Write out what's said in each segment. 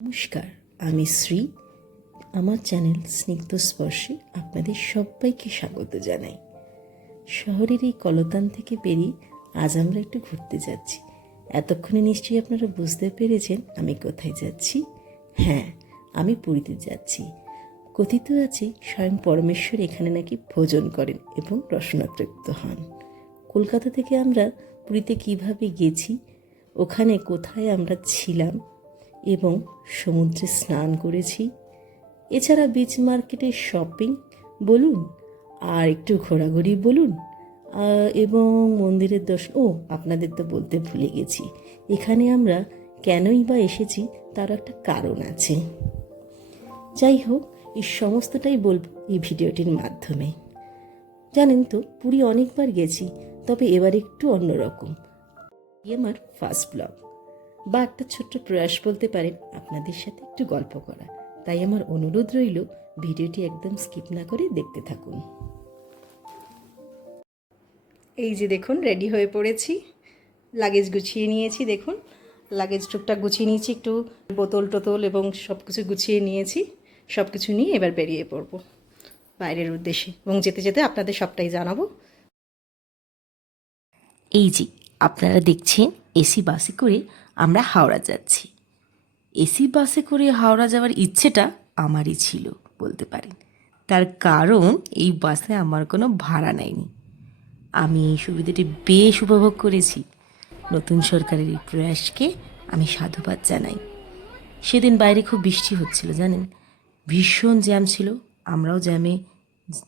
নমস্কার, আমি শ্রী। আমার চ্যানেল স্নিগ্ধ স্পর্শে আপনাদের সবাইকে স্বাগত জানাই। শহরের এই কলতান থেকে বেরিয়ে আজ আমরা একটু ঘুরতে যাচ্ছি। এতক্ষণে নিশ্চয়ই আপনারা বুঝতে পেরেছেন আমি কোথায় যাচ্ছি। হ্যাঁ, আমি পুরীতে যাচ্ছি। কথিত আছে স্বয়ং পরমেশ্বর এখানে নাকি ভোজন করেন এবং রসনাতৃপ্ত হন। কলকাতা থেকে আমরা পুরীতে কিভাবে গেছি, ওখানে কোথায় আমরা ছিলাম এবং সমুদ্রে স্নান করেছি, এছাড়া বিচ মার্কেটের শপিং বলুন, আর একটু ঘোরাঘুরি বলুন, এবং মন্দিরের দর্শন। আপনাদের তো বলতে ভুলে গেছি, এখানে আমরা কেনই বা এসেছি তার একটা কারণ আছে। যাই হোক, এই সমস্তটাই বলবো এই ভিডিওটির মাধ্যমে। জানেন তো, পুরী অনেকবার গেছি, তবে এবার একটু অন্যরকম। আমার ফার্স্ট ব্লগ বা একটা ছোট্ট প্রয়াস বলতে পারেন আপনাদের সাথে একটু গল্প করা। তাই আমার অনুরোধ রইল, ভিডিওটি একদম স্কিপ না করে দেখতে থাকুন। এই যে দেখুন, রেডি হয়ে পড়েছি, লাগেজ গুছিয়ে নিয়েছি। দেখুন, লাগেজ টুকটাক গুছিয়ে নিয়েছি, একটু বোতল টোতল এবং সব কিছু গুছিয়ে নিয়েছি। সব কিছু নিয়ে এবার বেরিয়ে পড়ব বাইরের উদ্দেশ্যে, এবং যেতে যেতে আপনাদের সবটাই জানাবো। এই যে আপনারা দেখছেন, এসি বাসে করে আমরা হাওড়া যাচ্ছি। এসি বাসে করে হাওড়া যাওয়ার ইচ্ছেটা আমারই ছিল বলতে পারেন। তার কারণ এই বাসে আমার কোনো ভাড়া নেয়নি। আমি এই সুবিধাটি বেশ উপভোগ করেছি। নতুন সরকারের এই প্রয়াসকে আমি সাধুবাদ জানাই। সেদিন বাইরে খুব বৃষ্টি হচ্ছিল, জানেন, ভীষণ জ্যাম ছিল। আমরাও জ্যামে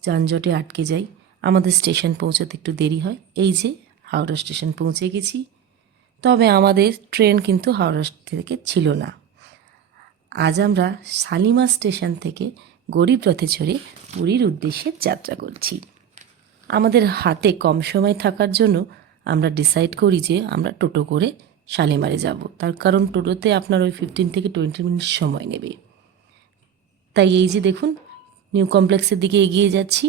যানজটে আটকে যাই, আমাদের স্টেশন পৌঁছাতে একটু দেরি হয়। এই যে হাওড়া স্টেশন পৌঁছে গেছি, তবে আমাদের ট্রেন কিন্তু হাওড়া থেকে ছিল না। আজ আমরা শালিমার স্টেশন থেকে গরিব রথে চড়ে পুরীর উদ্দেশ্যে যাত্রা করছি। আমাদের হাতে কম সময় থাকার জন্য আমরা ডিসাইড করি যে আমরা টোটো করে শালিমারে যাব। তার কারণ টোটোতে আপনার ওই 15 থেকে 20 মিনিট সময় নেবে। তাই এই যে দেখুন, নিউ কমপ্লেক্সের দিকে এগিয়ে যাচ্ছি।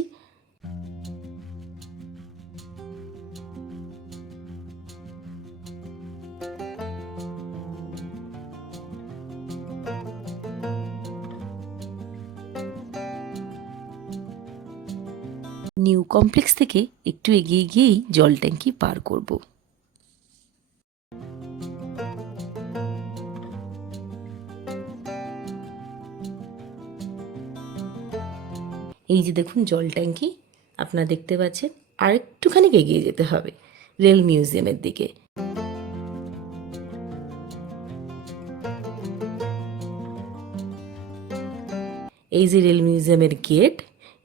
নিউ কমপ্লেক্স থেকে একটু এগিয়ে গিয়েই জল ট্যাঙ্কি পার করব। এই যে দেখুন জল ট্যাঙ্কি আপনারা দেখতে পাচ্ছেন। আর একটুখানি এগিয়ে যেতে হবে রেল মিউজিয়ামের দিকে। এই যে রেল মিউজিয়ামের গেট,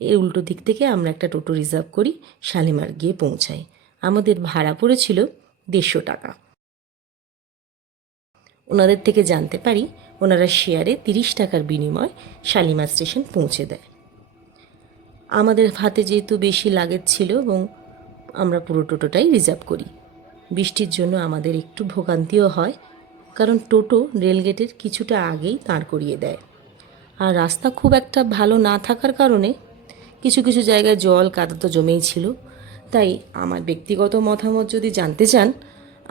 এর উল্টো দিক থেকে আমরা একটা টোটো রিজার্ভ করি, শালিমার গিয়ে পৌঁছাই। আমাদের ভাড়া পড়েছিল 150 টাকা। ওনাদের থেকে জানতে পারি ওনারা শেয়ারে 30 টাকার বিনিময় শালিমার স্টেশন পৌঁছে দেয়। আমাদের হাতে যেহেতু বেশি লাগেজ ছিল এবং আমরা পুরো টোটোটাই রিজার্ভ করি। বৃষ্টির জন্য আমাদের একটু ভোগান্তিও হয়, কারণ টোটো রেলগেটের কিছুটা আগেই দাঁড় করিয়ে দেয়। আর রাস্তা খুব একটা ভালো না থাকার কারণে কিছু কিছু জায়গায় জল কাদা তো জমেই ছিল। তাই আমার ব্যক্তিগত মতামত যদি জানতে চান,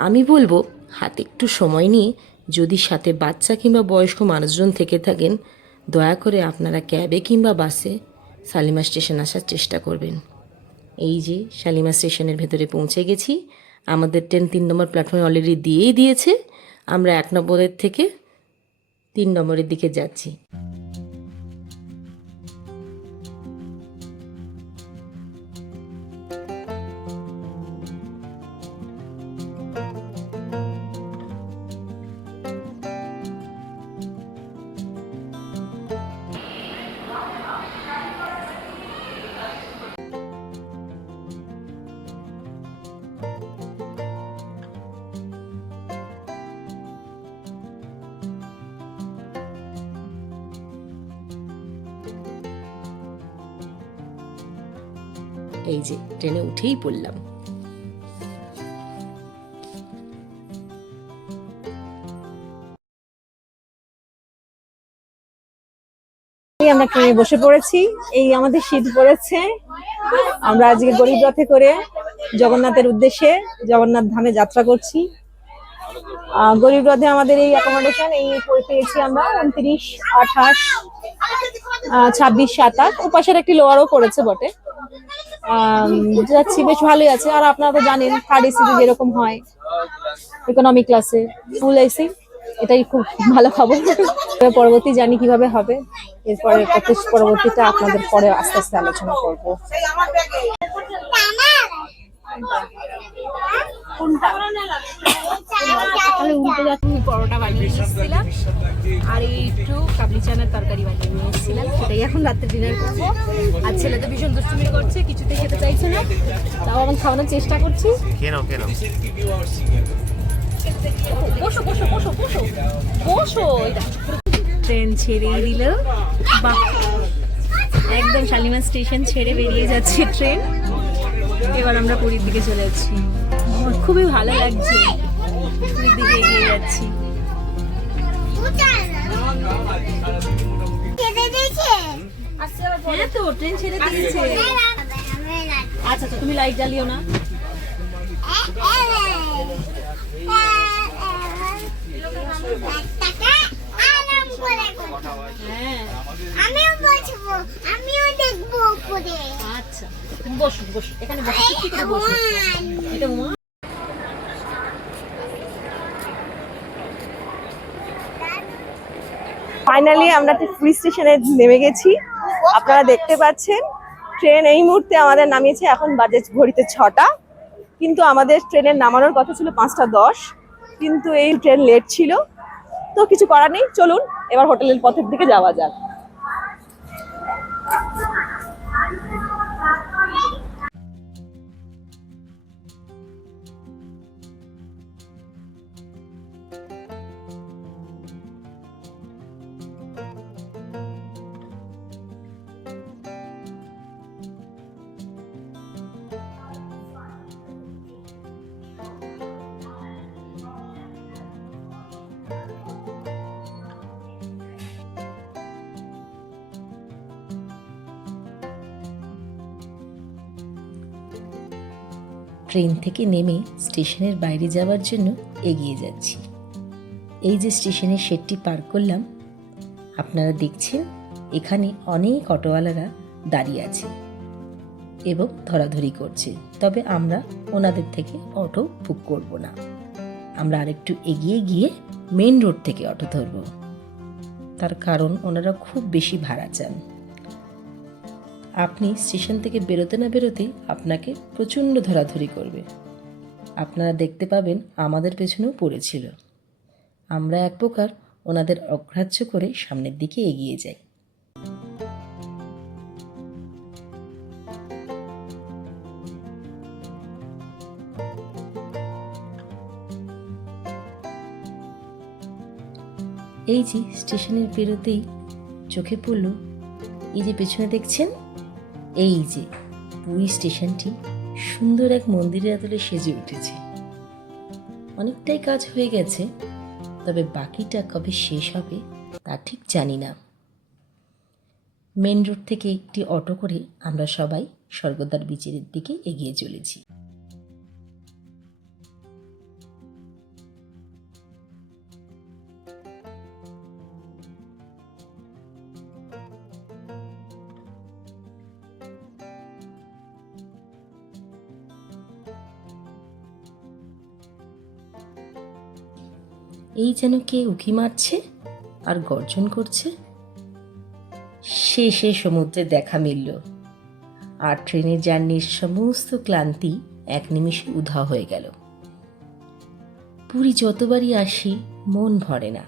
আমি বলবো হাতে একটু সময় নিয়ে, যদি সাথে বাচ্চা কিংবা বয়স্ক মানুষজন থেকে থাকেন, দয়া করে আপনারা ক্যাবে কিংবা বাসে শালিমার স্টেশন আসার চেষ্টা করবেন। এই যে শালিমার স্টেশনের ভেতরে পৌঁছে গেছি। আমাদের ট্রেন 3 নম্বর প্ল্যাটফর্মে অলরেডি দিয়েই দিয়েছে। আমরা 1 নম্বরের থেকে 3 নম্বরের দিকে যাচ্ছি। এই যে ট্রেনে উঠেই পড়লাম। আমরা ট্রেনে বসে পড়েছি, এই আমাদের সিট পড়েছে। আমরা আজকে গরিব রথে করে জগন্নাথের উদ্দেশ্যে জগন্নাথ ধামে যাত্রা করছি। গরিব রথে আমাদের এই অ্যাকোমোডেশন এই পেয়েছি আমরা 29, 28, 26, 27। ওপাশের একটি লোয়ারও পড়েছে বটে। যাচ্ছি, বেশ ভালোই আছে। আর আপনারা তো জানেন থার্ড এসিতে যেরকম হয়, ইকোনমি ক্লাসে ফুল এসি, এটাই খুব ভালো খবর। পরবর্তী জানি কিভাবে হবে, এরপরে পরবর্তীটা আপনাদের পরে আস্তে আস্তে আলোচনা করবো। পরোটা বানিয়ে এসেছিলাম আর একটু কাবলি চানার তরকারি বানিয়ে নিয়ে এসেছিলাম, সেটাই এখন রাত্রে ডিনার করবো। আর ছেলে তো ভীষণ দুষ্টুমি করছে, কিছুতে খেতে চাইছে না, তাও আমি খাওয়ানোর চেষ্টা করছি। বসো বসো বসো বসো বসো। ট্রেন ছেড়েই দিল, বাহ, একদম শালিমার স্টেশন ছেড়ে বেরিয়ে যাচ্ছে ট্রেন। এবার আমরা পুরীর দিকে চলে যাচ্ছি। খুবই ভালো লাগছে, পুরীর দিকে এগিয়ে যাচ্ছি। হ্যাঁ তো ট্রেন ছেড়ে দিয়েছে। আচ্ছা আচ্ছা, তুমি লাইট জ্বালিও না। আমিও বসবো, আমিও দেখবো উপরে। আচ্ছা বসো বসো, এখানে বসো, ঠিক আছে বসো। এটা মা। ফাইনালি আমরা পুরী স্টেশনে নেমে গেছি। আপনারা দেখতে পাচ্ছেন ট্রেন এই মুহূর্তে আমাদের নামিয়েছে, এখন বাজে ঘড়িতে 6টা। কিন্তু আমাদের ট্রেনের নামানোর কথা ছিল 5টা 10, কিন্তু এই ট্রেন লেট ছিল। তো কিছু করার নেই, চলুন এবার হোটেলের পথের দিকে যাওয়া যাক। ট্রেন থেকে নেমে স্টেশনের বাইরে যাওয়ার জন্য এগিয়ে যাচ্ছি। এই যে স্টেশনের শেডটি পার করলাম, আপনারা দেখছেন এখানে অনেক অটোওয়ালারা দাঁড়িয়ে আছে এবং ধরাধরি করছে। তবে আমরা ওনাদের থেকে অটো বুক করব না, আমরা আরেকটু এগিয়ে গিয়ে মেন রোড থেকে অটো ধরব। তার কারণ ওনারা খুব বেশি ভাড়া চান। আপনি স্টেশন থেকে বেরোতে না বেরোতেই আপনাকে প্রচণ্ড ধরাধরি করবে। আপনারা দেখতে পাবেন আমাদের পেছনেও পড়েছিল। আমরা এক প্রকার ওনাদের অগ্রাহ্য করে সামনের দিকে এগিয়ে যাই। এই যে স্টেশনের বেরোতেই চোখে পড়ল, এই যে পেছনে দেখছেন, এই যে পুরী স্টেশনটি সুন্দর এক মন্দিরের আদলে সেজে উঠেছে। অনেকটাই কাজ হয়ে গেছে, তবে বাকিটা কবে শেষ হবে তা ঠিক জানি না। মেন রোড থেকে একটি অটো করে আমরা সবাই স্বর্গদ্বার বিচের দিকে এগিয়ে চলেছি। এই যেন কে উঁকি মারছে আর গর্জন করছে। শেষে সমুদ্রে দেখা মিলল, আর ট্রেনের জার্নির সমস্ত ক্লান্তি এক নিমিষে উধাও হয়ে গেল। পুরী যতবারই আসি মন ভরে না,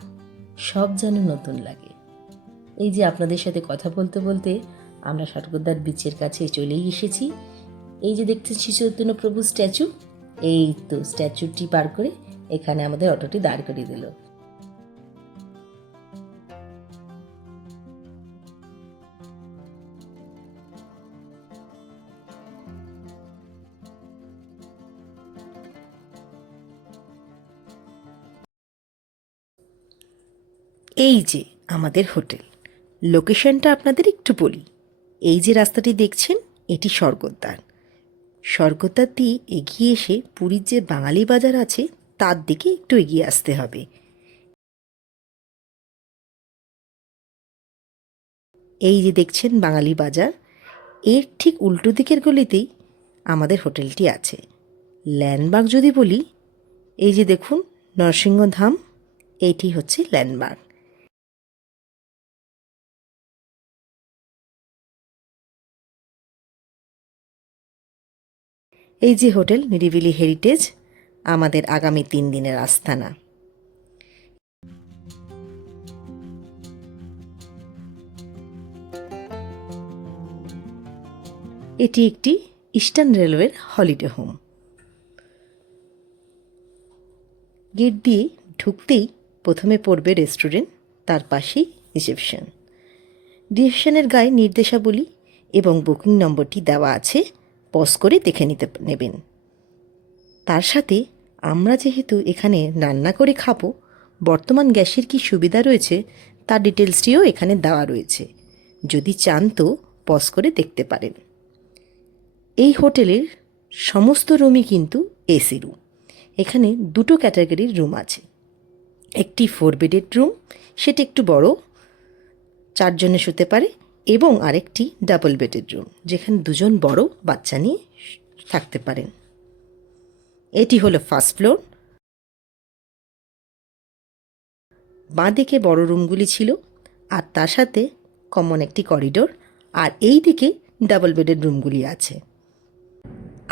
সব যেন নতুন লাগে। এই যে আপনাদের সাথে কথা বলতে বলতে আমরা স্বর্গদ্বার বিচের কাছে চলেই এসেছি। এই যে দেখতেছি শ্রী চৈতন্য প্রভু স্ট্যাচু, এই তো স্ট্যাচুটি পার করে এখানে আমাদের অটোটি দাঁড় করিয়ে দিল। এই যে আমাদের হোটেল, লোকেশনটা আপনাদের একটু বলি। এই যে রাস্তাটি দেখছেন, এটি স্বর্গদ্বার। স্বর্গদ্বার দিয়ে এগিয়ে এসে পুরীর যে বাঙালি বাজার আছে তার দিকে একটু এগিয়ে আসতে হবে। এই যে দেখছেন বাঙালি বাজার, এর ঠিক উল্টো দিকের গলিতেই আমাদের হোটেলটি আছে। ল্যান্ডমার্ক যদি বলি, এই যে দেখুন নরসিংহধাম, এইটি হচ্ছে ল্যান্ডমার্ক। এই যে হোটেল নিরিবিলি হেরিটেজ, আমাদের আগামী 3 দিনের আস্তানা। এটি একটি ইস্টার্ন রেলওয়ের হলিডে হোম। গেট দিয়ে ঢুকতেই প্রথমে পড়বে রেস্টুরেন্ট, তার পাশেই রিসেপশন। রিসেপশনের গায়ে নির্দেশাবলী এবং বুকিং নম্বরটি দেওয়া আছে, পজ করে দেখে নেবেন। তার সাথে আমরা যেহেতু এখানে রান্না করে খাবো, বর্তমান গ্যাসের কি সুবিধা রয়েছে তার ডিটেলসটিও এখানে দেওয়া রয়েছে, যদি চান তো পজ করে দেখতে পারেন। এই হোটেলের সমস্ত রুমই কিন্তু এসি রুম। এখানে 2টো ক্যাটাগরির রুম আছে। একটি 4 বেডের রুম, সেটা একটু বড়, 4 জনে শুতে পারে, এবং আরেকটি ডাবল বেডের রুম, যেখানে 2 জন বড় বাচ্চা নিয়ে থাকতে পারেন। এটি হলো ফার্স্ট ফ্লোর। বাঁ দিকে বড় রুমগুলি ছিল, আর তার সাথে কমন একটি করিডোর, আর এই দিকে ডাবল বেডের রুমগুলি আছে।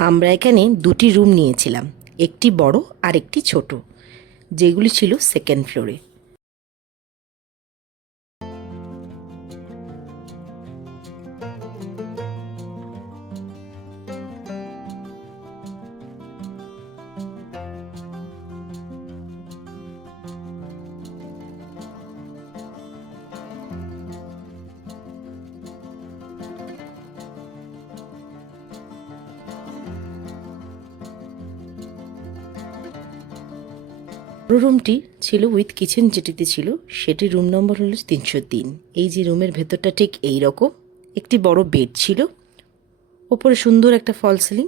আমরা এখানে 2টি রুম নিয়েছিলাম, একটি বড় আর একটি ছোট, যেগুলি ছিল সেকেন্ড ফ্লোরে। রুমটি ছিল উইথ কিচেন, যেটিতে ছিল সেটি রুম নম্বর হলো 303। এই যে রুমের ভেতরটা ঠিক এই রকম, একটি বড় বেড ছিল, ওপরে সুন্দর একটা ফল সিলিং,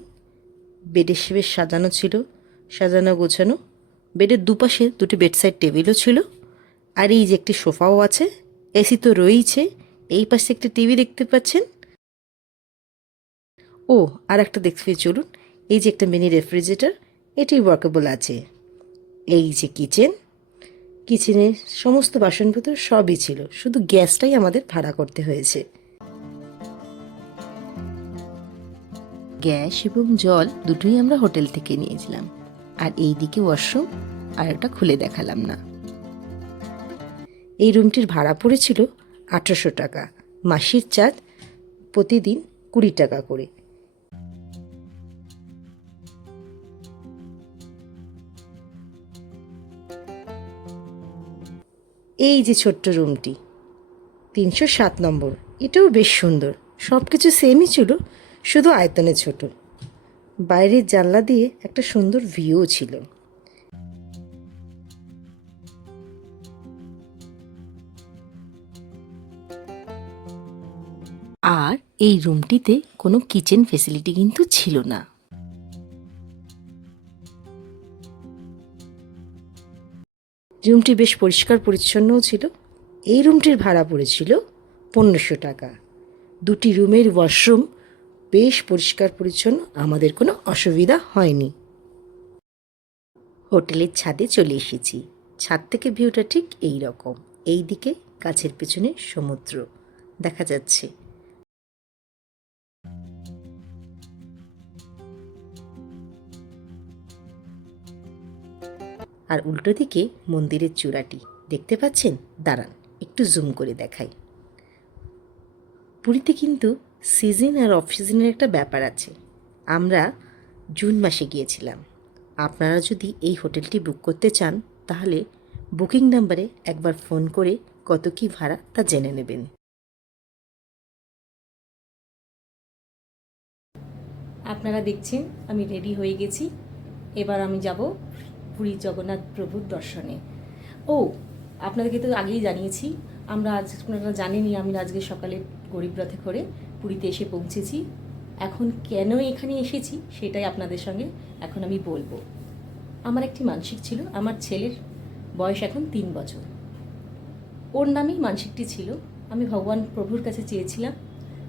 বেডের বেশ সাজানো ছিল, সাজানো গোছানো। বেডের দুপাশে 2টি বেডসাইড টেবিলও ছিল, আর এই যে একটি সোফাও আছে। এসি তো রয়েছে। এই পাশে একটি টিভি দেখতে পাচ্ছেন। ও আর একটা দেখতে চলুন, এই যে একটা মিনি রেফ্রিজারেটর, এটি ওয়ার্কেবল আছে। এই যে কিচেনের সমস্ত বাসনপত্র সবই ছিল, শুধু গ্যাসটাই আমাদের ভাড়া করতে হয়েছে। গ্যাস এবং জল দুটোই আমরা হোটেল থেকে নিয়েছিলাম। আর এই দিকে ওয়াশরুম, আর একটা খুলে দেখালাম না। এই রুমটির ভাড়া পড়েছিল 1800 টাকা, মাসির চার্জ প্রতিদিন 20 টাকা করে। এই যে ছোট্ট রুমটি 307 নম্বর, এটাও বেশ সুন্দর। সব কিছু সেমই ছিল, শুধু আয়তনে ছোট। বাইরের জানলা দিয়ে একটা সুন্দর ভিউও ছিল। আর এই রুমটিতে কোনো কিচেন ফেসিলিটি কিন্তু ছিল না। রুমটি বেশ পরিষ্কার পরিচ্ছন্নও ছিল। এই রুমটির ভাড়া পড়েছিল 1500 টাকা। 2টি রুমের ওয়াশরুম বেশ পরিষ্কার পরিচ্ছন্ন, আমাদের কোনো অসুবিধা হয়নি। হোটেলের ছাদে চলে এসেছি। ছাদ থেকে ভিউটা ঠিক এই রকম। এই দিকে গাছের পেছনে সমুদ্র দেখা যাচ্ছে। আর উল্টো দিকে মন্দিরের চূড়াটি দেখতে পাচ্ছেন। দাঁড়ান একটু জুম করে দেখাই। পুরীতে কিন্তু সিজন আর অফ সিজনের একটা ব্যাপার আছে। আমরা জুন মাসে গিয়েছিলাম। আপনারা যদি এই হোটেলটি বুক করতে চান, তাহলে বুকিং নাম্বারে একবার ফোন করে কত কি ভাড়া তা জেনে নেবেন। আপনারা দেখছেন আমি রেডি হয়ে গেছি। এবার আমি যাব পুরী জগন্নাথ প্রভুর দর্শনে। ও আপনাদেরকে তো আগেই জানিয়েছি, আপনারা জানেনই আমি আজকে সকালে গরিব রথে করে পুরীতে এসে পৌঁছেছি। এখন কেন এখানে এসেছি সেটাই আপনাদের সঙ্গে এখন আমি বলবো। আমার একটি মানসিক ছিল। আমার ছেলের বয়স এখন 3 বছর। ওর নামেই মানসিকটি ছিল। আমি ভগবান প্রভুর কাছে চেয়েছিলাম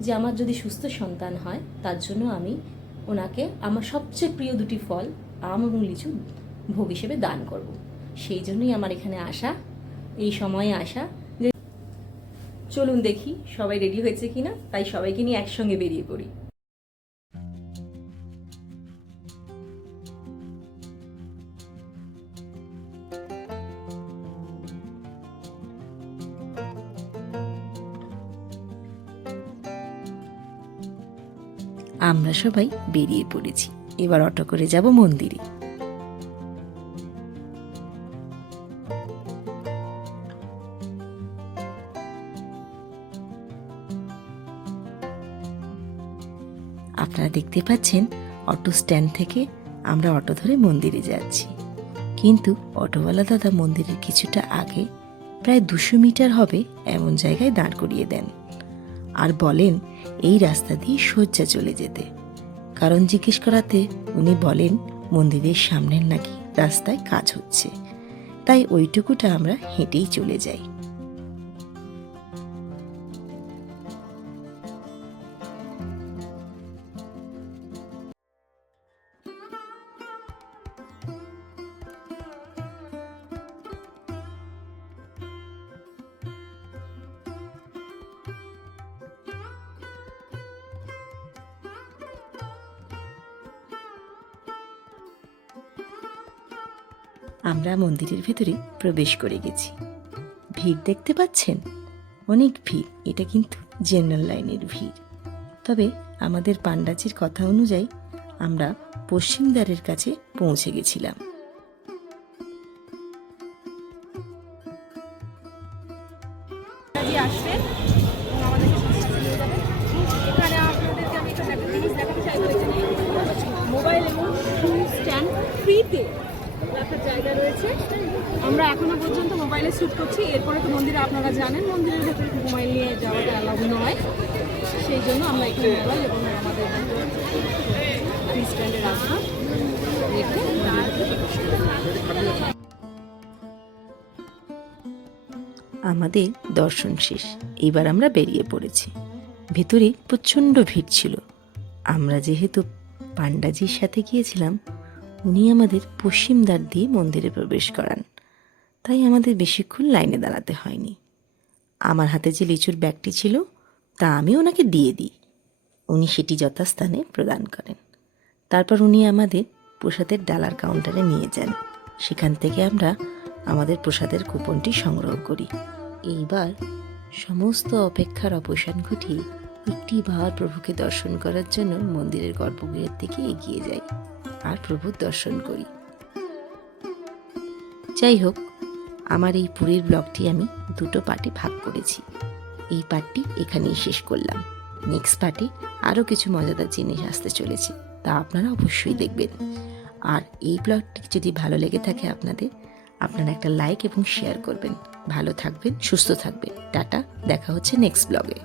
যে আমার যদি সুস্থ সন্তান হয় তার জন্য আমি ওনাকে আমার সবচেয়ে প্রিয় দুটি ফল আম এবং লিচু ভোগ হিসেবে দান করব। সেই জন্যই আমার এখানে আসা, এই সময়ে আসা। যে চলুন দেখি সবাই রেডি হয়েছে কিনা, তাই সবাইকে নিয়ে একসঙ্গে বেরিয়ে পড়ি। আমরা সবাই বেরিয়ে পড়েছি। এবার অটো করে যাব মন্দিরে। আপনারা দেখতে পাচ্ছেন অটো স্ট্যান্ড থেকে আমরা অটো ধরে মন্দিরে যাচ্ছি, কিন্তু অটোওয়ালা দাদা মন্দিরের কিছুটা আগে প্রায় 200 মিটার হবে এমন জায়গায় দাঁড় করিয়ে দেন আর বলেন এই রাস্তা দিয়ে সোজা চলে যেতে। কারণ জিজ্ঞেস করাতে উনি বলেন মন্দিরের সামনের নাকি রাস্তায় কাজ হচ্ছে, তাই ওইটুকুটা আমরা হেঁটেই চলে যাই। আমরা মন্দিরের ভেতরে প্রবেশ করে গেছি। ভিড় দেখতে পাচ্ছেন, অনেক ভিড়। এটা কিন্তু জেনারেল লাইনের ভিড়। তবে আমাদের পান্ডাজির কথা অনুযায়ী আমরা পশ্চিম দ্বারের কাছে পৌঁছে গেছিলাম। আসবেন এবং আমাদেরকে সাথে নিয়ে যাবেন। এখানে আপনাদেরকে আমি একটা জিনিস দেখাতে চাইবো। এখানে মোবাইল এবং স্ট্যান্ড ফ্রিতে রাখার জায়গা রয়েছে। আমরা এখনো পর্যন্ত মোবাইলে শ্যুট করছি। এরপরে তো মন্দিরে আপনারা জানেন মন্দিরের ভেতরে মোবাইল নিয়ে যাওয়াটা অ্যালাউ নয়, সেই জন্য আমরা এখানে মোবাইল এবং আমাদের স্ট্যান্ডে রাখবো রেখে আমাদের দর্শন শেষ। এবার আমরা বেরিয়ে পড়েছি। ভেতরে প্রচণ্ড ভিড় ছিল। আমরা যেহেতু পান্ডাজির সাথে গিয়েছিলাম, উনি আমাদের পশ্চিম দ্বার দিয়ে মন্দিরে প্রবেশ করান, তাই আমাদের বেশিক্ষণ লাইনে দাঁড়াতে হয়নি। আমার হাতে যে লিচুর ব্যাগটি ছিল তা আমি ওনাকে দিয়ে দিই। উনি সেটি যথাস্থানে প্রদান করেন। তারপর উনি আমাদের প্রসাদের ডালার কাউন্টারে নিয়ে যান। সেখান থেকে আমরা আমাদের প্রসাদের কুপনটি সংগ্রহ করি। এইবার সমস্ত অপেক্ষার অবসান ঘটিয়ে একটিবার প্রভুকে দর্শন করার জন্য মন্দিরের গর্ভগৃহের দিকে এগিয়ে যাই আর প্রভুর দর্শন করি। যাই হোক, আমার এই পুরীর ব্লগটি আমি 2টো পার্টে ভাগ করেছি। এই পার্টটি এখানেই শেষ করলাম। নেক্সট পার্টে আরও কিছু মজাদার জিনিস আসতে চলেছে, তা আপনারা অবশ্যই দেখবেন। আর এই ব্লগটি যদি ভালো লেগে থাকে আপনারা একটা লাইক এবং শেয়ার করবেন। ভালো থাকবেন, সুস্থ থাকবেন। টাটা, দেখা হচ্ছে নেক্সট ব্লগে।